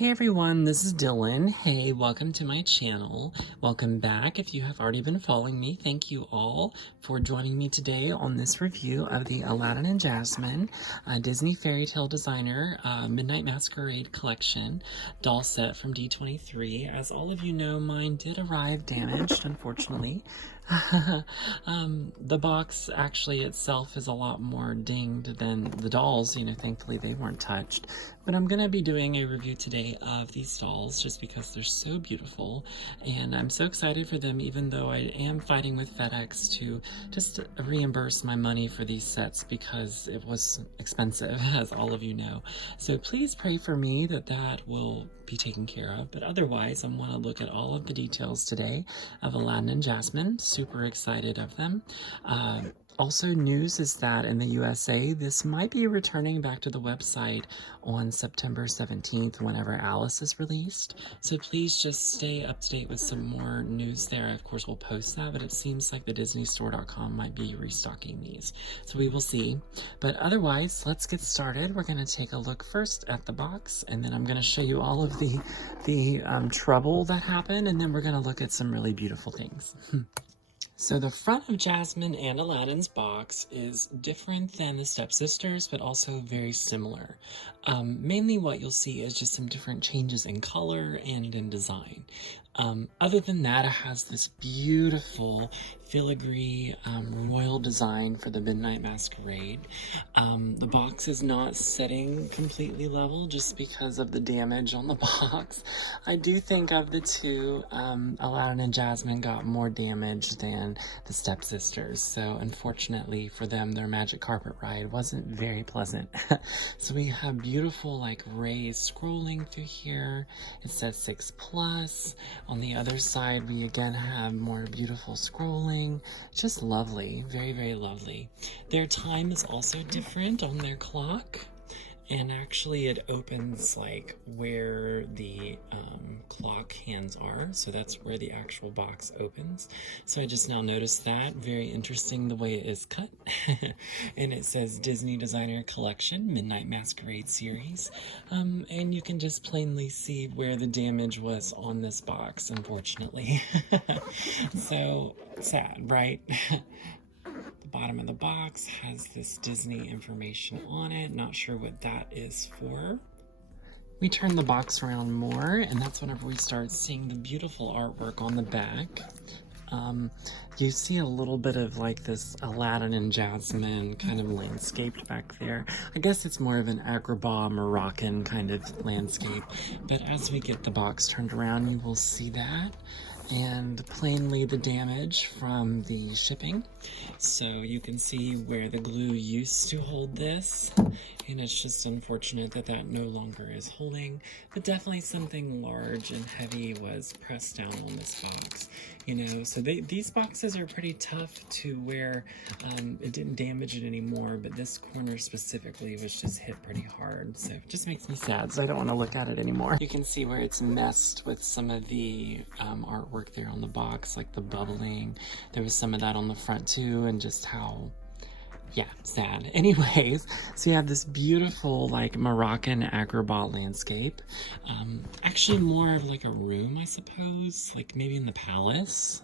Hey everyone, this is Dylan. Hey, welcome to my channel. Welcome back. If you have already been following me, thank you all for joining me today on this review of the Aladdin and Jasmine Disney Fairy Tale Designer Midnight Masquerade Collection doll set from D23. As all of you know, mine did arrive damaged, unfortunately. The box actually itself is a lot more dinged than the dolls, thankfully they weren't touched. But I'm going to be doing a review today of these dolls just because they're so beautiful, and I'm so excited for them, even though I am fighting with FedEx to just reimburse my money for these sets because it was expensive, as all of you know. So please pray for me that will be taken care of. But otherwise, I want to look at all of the details today of Aladdin and Jasmine. Super excited of them. Also, news is that in the USA, this might be returning back to the website on September 17th whenever Alice is released. So please just stay up to date with some more news there. Of course, we'll post that, but it seems like the DisneyStore.com might be restocking these. So we will see. But otherwise, let's get started. We're going to take a look first at the box, and then I'm going to show you all of the trouble that happened, and then we're going to look at some really beautiful things. So the front of Jasmine and Aladdin's box is different than the stepsisters, but also very similar. Mainly what you'll see is just some different changes in color and in design. Other than that, it has this beautiful filigree royal design for the Midnight Masquerade. The box is not setting completely level just because of the damage on the box. I do think of the two, Aladdin and Jasmine got more damage than the stepsisters. So unfortunately for them, their magic carpet ride wasn't very pleasant. So we have beautiful like rays scrolling through here. It says 6+. On the other side, we again have more beautiful scrolling. Just lovely. Very, very lovely. Their time is also different on their clock. And actually it opens like where the clock hands are. So that's where the actual box opens. So I just now noticed that. Very interesting the way it is cut. And it says Disney Designer Collection Midnight Masquerade Series. And you can just plainly see where the damage was on this box, unfortunately. So sad, right? Bottom of the box has this Disney information on it. Not sure what that is for. We turn the box around more, and that's whenever we start seeing the beautiful artwork on the back. You see a little bit of like this Aladdin and Jasmine kind of landscape back there. I guess it's more of an Agrabah Moroccan kind of landscape, but as we get the box turned around, you will see that. And plainly the damage from the shipping. So you can see where the glue used to hold this, and it's just unfortunate that that no longer is holding, but definitely something large and heavy was pressed down on this box, so these boxes are pretty tough to where it didn't damage it anymore, but this corner specifically was just hit pretty hard, so it just makes me sad, so I don't want to look at it anymore. You can see where it's messed with some of the artwork there on the box, like the bubbling. There was some of that on the front too, and just how, yeah, sad. Anyways, so you have this beautiful like Moroccan Agrabah landscape. Actually more of like a room, I suppose, like maybe in the palace.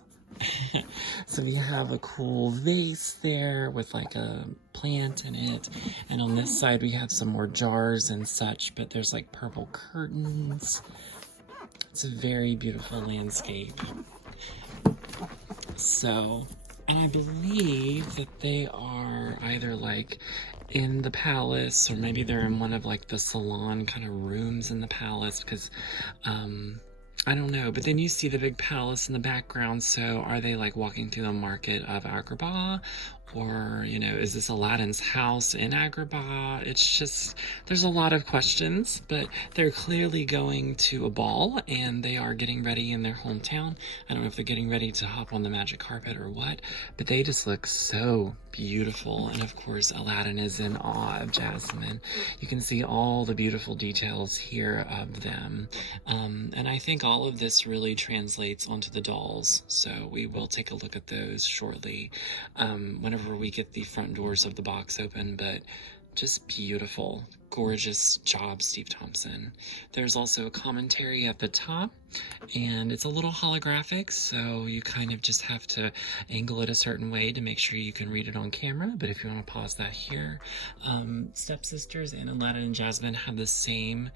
So we have a cool vase there with like a plant in it, and on this side we have some more jars and such, but there's like purple curtains. It's a very beautiful landscape. So, and I believe that they are either like in the palace, or maybe they're in one of like the salon kind of rooms in the palace, because I don't know, but then you see the big palace in the background, so are they like walking through the market of Agrabah? Or, is this Aladdin's house in Agrabah? It's just, there's a lot of questions, but they're clearly going to a ball, and they are getting ready in their hometown. I don't know if they're getting ready to hop on the magic carpet or what, but they just look so beautiful. And of course, Aladdin is in awe of Jasmine. You can see all the beautiful details here of them. And I think all of this really translates onto the dolls, so we will take a look at those shortly. Whenever we get the front doors of the box open, but just beautiful, gorgeous job, Steve Thompson. There's also a commentary at the top, and it's a little holographic, so you kind of just have to angle it a certain way to make sure you can read it on camera. But if you want to pause that here, Stepsisters and Aladdin and Jasmine have the same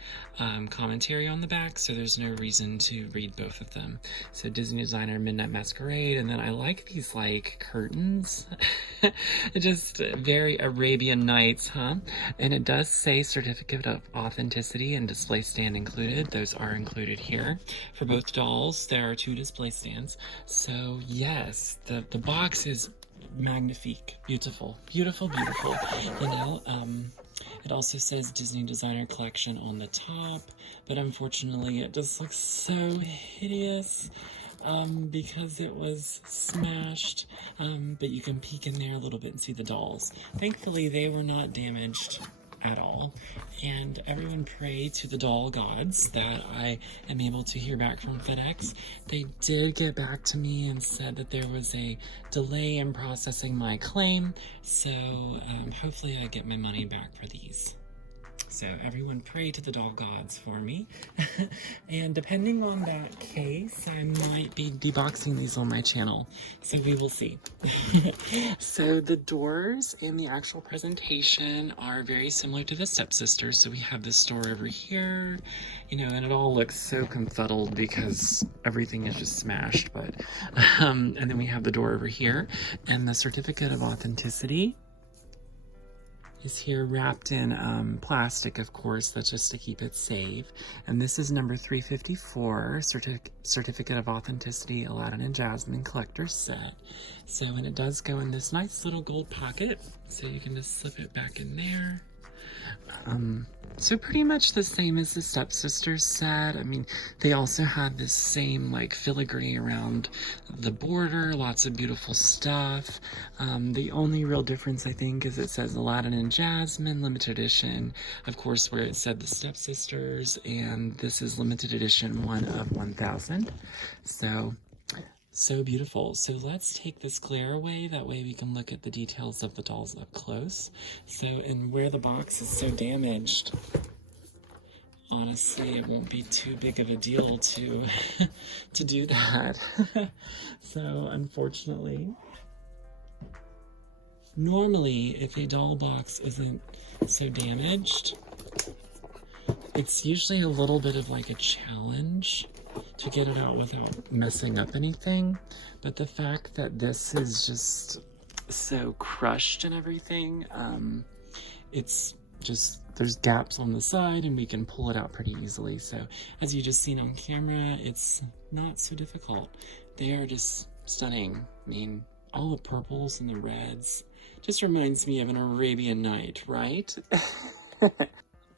commentary on the back, so there's no reason to read both of them. So Disney designer Midnight Masquerade, and then I like these like curtains. Just very Arabian Nights, huh? And it does say certificate of authenticity and display stand included. Those are included here. For both dolls, there are 2 display stands. So yes, the box is magnifique, beautiful, beautiful, beautiful. You know, it also says Disney Designer Collection on the top, but unfortunately it just looks so hideous because it was smashed. But you can peek in there a little bit and see the dolls. Thankfully, they were not damaged at all, and everyone pray to the doll gods that I am able to hear back from FedEx. They did get back to me and said that there was a delay in processing my claim, so hopefully I get my money back for these. So everyone pray to the doll gods for me. And depending on that case, I might be deboxing these on my channel. So we will see. So the doors and the actual presentation are very similar to the Stepsisters. So we have this door over here, you know, and it all looks so confuddled because everything is just smashed. But and then we have the door over here, and the certificate of authenticity is here wrapped in plastic, of course. That's just to keep it safe. And this is number 354, Certificate of Authenticity Aladdin and Jasmine Collector's Set. So, and it does go in this nice little gold pocket, so you can just slip it back in there. So pretty much the same as the Stepsisters set. I mean, they also had this same like filigree around the border, lots of beautiful stuff. The only real difference, I think, is it says Aladdin and Jasmine limited edition, of course, where it said the Stepsisters, and this is limited edition 1 of 1,000. So beautiful. So let's take this glare away. That way we can look at the details of the dolls up close. So, and where the box is so damaged, honestly, it won't be too big of a deal to to do that. So unfortunately, normally if a doll box isn't so damaged, it's usually a little bit of like a challenge to get it out without messing up anything. But the fact that this is just so crushed and everything, it's just, there's gaps on the side and we can pull it out pretty easily. So as you just seen on camera, it's not so difficult. They are just stunning. I mean, all the purples and the reds just reminds me of an Arabian Night, right?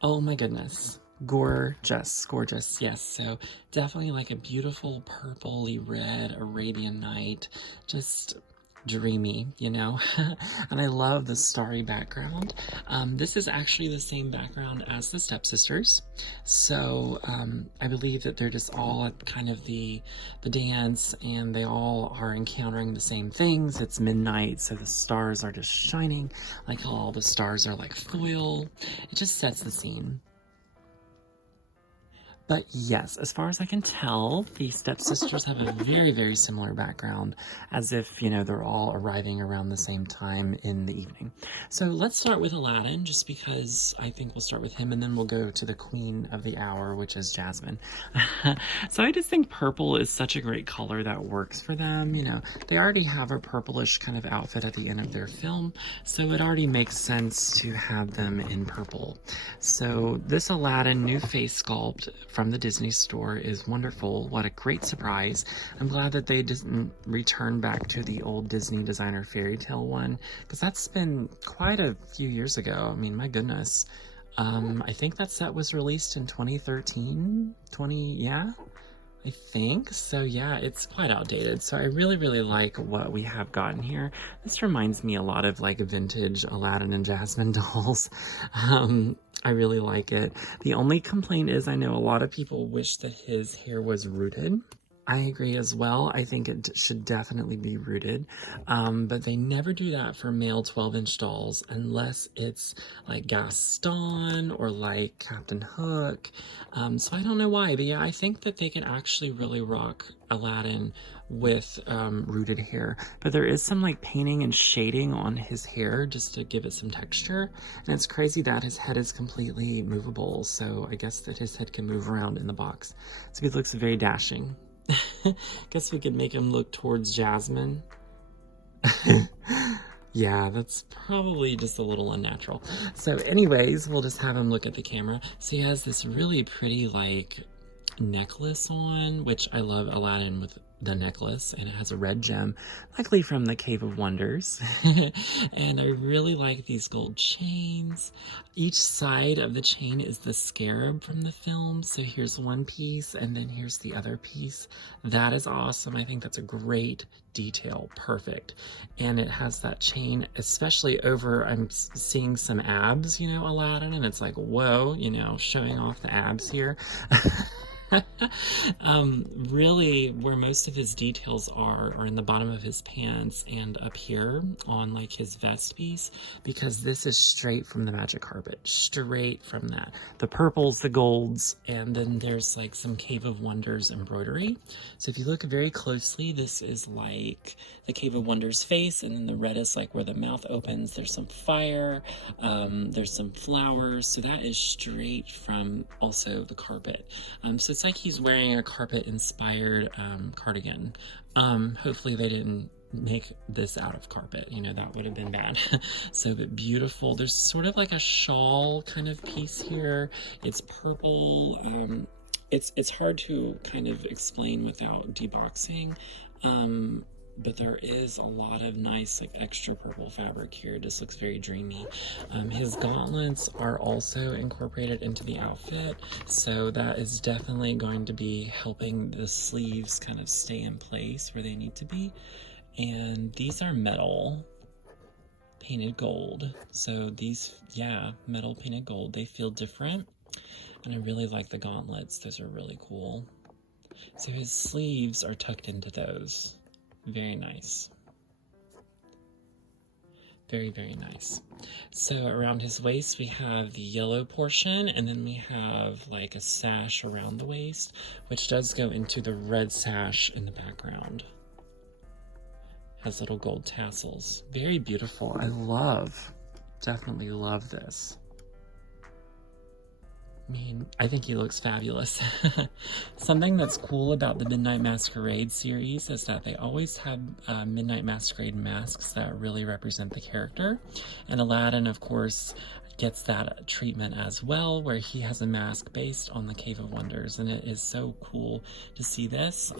Oh my goodness. Gorgeous, gorgeous, yes. So definitely like a beautiful purpley red Arabian Night, just dreamy, you know. And I love the starry background. This is actually the same background as the Stepsisters, so I believe that they're just all at kind of the dance, and they all are encountering the same things. It's midnight, so the stars are just shining, like how all the stars are like foil. It just sets the scene. But yes, as far as I can tell, the Stepsisters have a very, very similar background, as if, you know, they're all arriving around the same time in the evening. So let's start with Aladdin, just because I think we'll start with him, and then we'll go to the queen of the hour, which is Jasmine. So I just think purple is such a great color that works for them. You know, they already have a purplish kind of outfit at the end of their film, so it already makes sense to have them in purple. So this Aladdin new face sculpt from the Disney store is wonderful. What a great surprise. I'm glad that they didn't return back to the old Disney designer fairy tale one, because that's been quite a few years ago. I mean, my goodness. I think that set was released in 2013, yeah, I think. So yeah, it's quite outdated. So I really, really like what we have gotten here. This reminds me a lot of like vintage Aladdin and Jasmine dolls. I really like it. The only complaint is I know a lot of people wish that his hair was rooted. I agree as well. I think it should definitely be rooted. But they never do that for male 12-inch dolls unless it's like Gaston or like Captain Hook. So I don't know why, but yeah, I think that they can actually really rock Aladdin with rooted hair. But there is some like painting and shading on his hair just to give it some texture. And it's crazy that his head is completely movable. So I guess that his head can move around in the box. So he looks very dashing. Guess we could make him look towards Jasmine. Yeah, that's probably just a little unnatural. So anyways, we'll just have him look at the camera. So he has this really pretty like necklace on, which I love Aladdin with the necklace, and it has a red gem, likely from the Cave of Wonders. And I really like these gold chains. Each side of the chain is the scarab from the film. So here's one piece, and then here's the other piece. That is awesome. I think that's a great detail. Perfect. And it has that chain, especially over, I'm seeing some abs, you know, Aladdin, and it's like, whoa, you know, showing off the abs here. Really where most of his details are in the bottom of his pants and up here on like his vest piece, because this is straight from the magic carpet, straight from that. The purples, the golds, and then there's like some Cave of Wonders embroidery. So if you look very closely, this is like the Cave of Wonders face, and then the red is like where the mouth opens. There's some fire, there's some flowers, so that is straight from also the carpet. So it's like he's wearing a carpet inspired cardigan. Hopefully they didn't make this out of carpet, you know, that would have been bad. So, but beautiful. There's sort of like a shawl kind of piece here. It's purple. It's hard to kind of explain without deboxing. But there is a lot of nice like extra purple fabric here. It just looks very dreamy. His gauntlets are also incorporated into the outfit, so that is definitely going to be helping the sleeves kind of stay in place where they need to be. And these are metal painted gold. So these, yeah, metal painted gold. They feel different, and I really like the gauntlets. Those are really cool. So his sleeves are tucked into those. Very nice. Very, very nice. So around his waist, we have the yellow portion, and then we have like a sash around the waist, which does go into the red sash in the background. Has little gold tassels. Very beautiful. Definitely love this. I mean, I think he looks fabulous. Something that's cool about the Midnight Masquerade series is that they always have Midnight Masquerade masks that really represent the character. And Aladdin, of course, gets that treatment as well, where he has a mask based on the Cave of Wonders, and it is so cool to see this.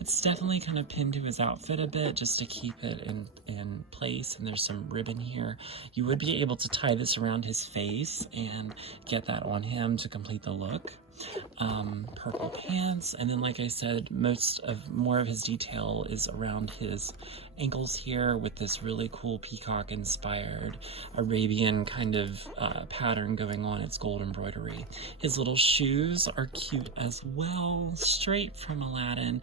It's definitely kind of pinned to his outfit a bit just to keep it in place, and there's some ribbon here. You would be able to tie this around his face and get that on him to complete the look. Purple pants, and then like I said, more of his detail is around his ankles here with this really cool peacock inspired Arabian kind of pattern going on. It's gold embroidery. His little shoes are cute as well, straight from Aladdin.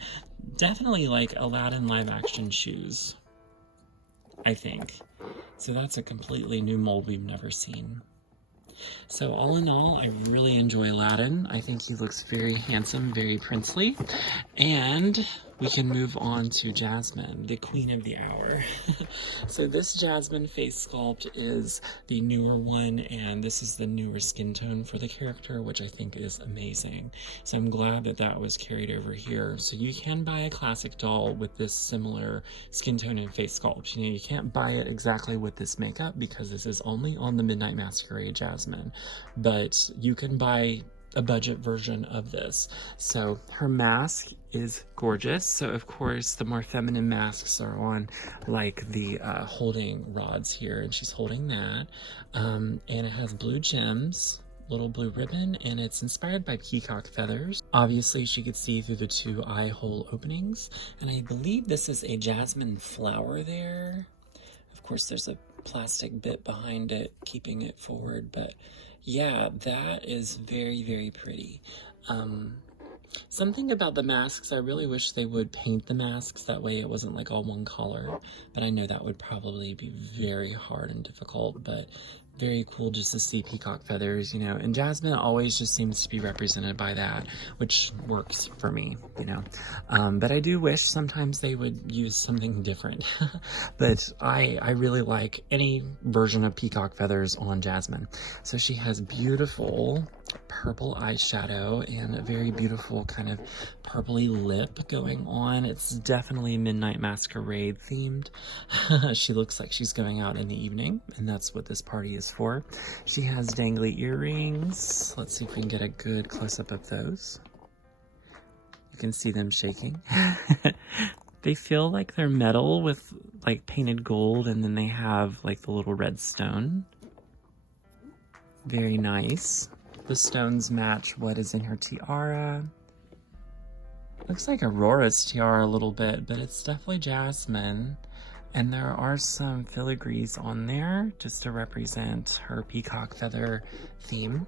Definitely like Aladdin live action shoes, I think. So that's a completely new mold we've never seen. So all in all, I really enjoy Aladdin. I think he looks very handsome, very princely. And we can move on to Jasmine, the queen of the hour. So this Jasmine face sculpt is the newer one, and this is the newer skin tone for the character, which I think is amazing. So I'm glad that that was carried over here. So you can buy a classic doll with this similar skin tone and face sculpt. You know, you can't buy it exactly with this makeup because this is only on the Midnight Masquerade Jasmine, but you can buy a budget version of this. So her mask is gorgeous. So of course the more feminine masks are on like the holding rods here, and she's holding that, and it has blue gems, little blue ribbon, and it's inspired by peacock feathers. Obviously she could see through the two eye hole openings, and I believe this is a jasmine flower there. Of course there's a plastic bit behind it keeping it forward, but yeah, that is very, very pretty. Something about the masks, I really wish they would paint the masks, that way it wasn't like all one color, but I know that would probably be very hard and difficult, but very cool just to see peacock feathers, you know, and Jasmine always just seems to be represented by that, which works for me, you know. But I do wish sometimes they would use something different, but I really like any version of peacock feathers on Jasmine. So she has beautiful purple eyeshadow and a very beautiful kind of purpley lip going on. It's definitely Midnight Masquerade themed. She looks like she's going out in the evening, and that's what this party is for. She has dangly earrings. Let's see if we can get a good close-up of those. You can see them shaking. They feel like they're metal with like painted gold, and then they have like the little red stone. Very nice. The stones match what is in her tiara. Looks like Aurora's tiara a little bit, but it's definitely Jasmine. And there are some filigrees on there just to represent her peacock feather theme.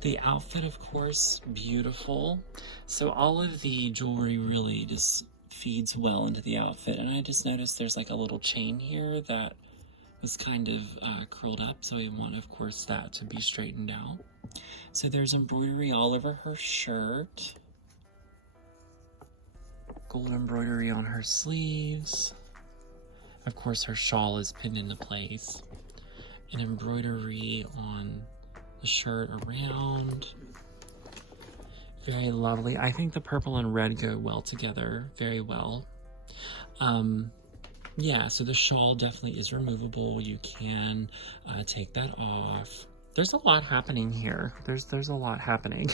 The outfit, of course, beautiful. So all of the jewelry really just feeds well into the outfit. And I just noticed there's like a little chain here that was kind of curled up, so we want, of course, that to be straightened out. So there's embroidery all over her shirt. Gold embroidery on her sleeves. Of course, her shawl is pinned into place. And embroidery on the shirt around. Very lovely. I think the purple and red go well together, very well. Yeah, so the shawl definitely is removable. You can take that off. There's a lot happening here. There's a lot happening.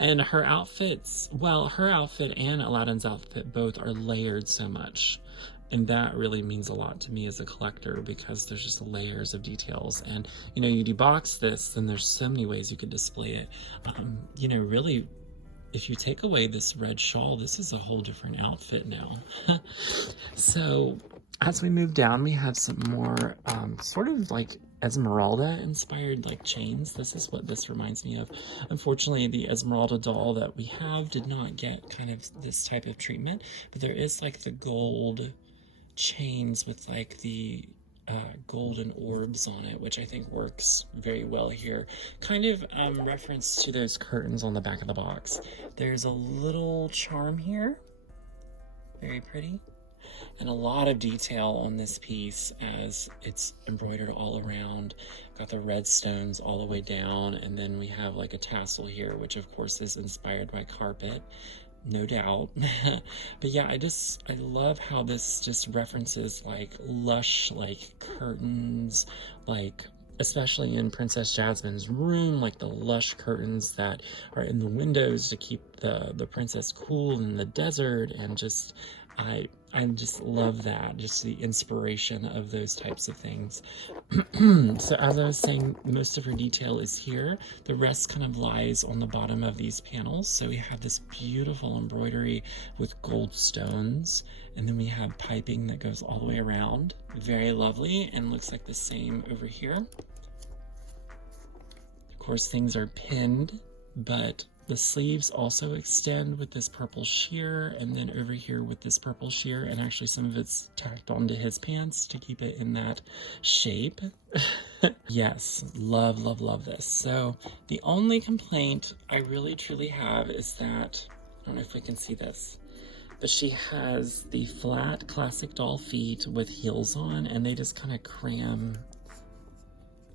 And her outfits, well, her outfit and Aladdin's outfit both are layered so much. And that really means a lot to me as a collector, because there's just layers of details. And, you know, you debox this, then there's so many ways you could display it. You know, really, if you take away this red shawl, this is a whole different outfit now. So as we move down, we have some more sort of like Esmeralda inspired like chains. This is what this reminds me of. Unfortunately, the Esmeralda doll that we have did not get kind of this type of treatment, but there is like the gold chains with like the golden orbs on it, which I think works very well here. Kind of reference to those curtains on the back of the box. There's a little charm here, very pretty, and a lot of detail on this piece as it's embroidered all around. Got the red stones all the way down, and then we have like a tassel here, which of course is inspired by carpet, no doubt. But yeah, I love how this just references like lush like curtains, like especially in Princess Jasmine's room, like the lush curtains that are in the windows to keep the princess cool in the desert. And just I just love that, just the inspiration of those types of things. So as I was saying, most of her detail is here. The rest kind of lies on the bottom of these panels. So we have this beautiful embroidery with gold stones, and then we have piping that goes all the way around. Very lovely, and looks like the same over here. Of course, things are pinned, but the sleeves also extend with this purple sheer, and then over here with this purple sheer, and actually some of it's tacked onto his pants to keep it in that shape. Yes, love, love, love this. So the only complaint I really truly have is that, I don't know if we can see this, but she has the flat classic doll feet with heels on, and they just kind of cram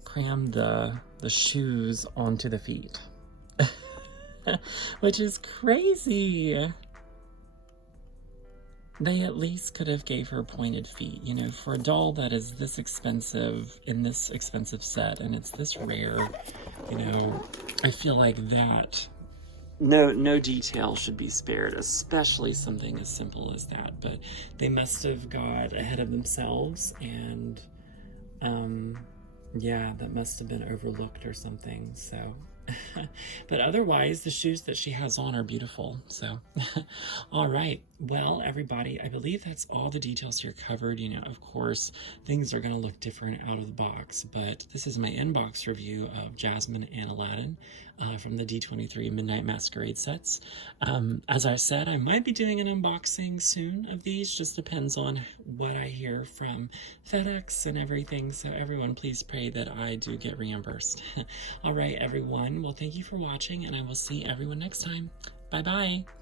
the shoes onto the feet. Which is crazy. They at least could have gave her pointed feet, you know, for a doll that is this expensive in this expensive set, and it's this rare, you know. I feel like that no detail should be spared, especially something as simple as that. But they must have got ahead of themselves, and yeah, that must have been overlooked or something. So But otherwise, the shoes that she has on are beautiful. So, all right. Well, everybody, I believe that's all the details here covered. You know, of course, things are going to look different out of the box, but this is my inbox review of Jasmine and Aladdin from the D23 Midnight Masquerade sets. As I said, I might be doing an unboxing soon of these. Just depends on what I hear from FedEx and everything. So everyone, please pray that I do get reimbursed. All right, everyone. Well, thank you for watching, and I will see everyone next time. Bye-bye.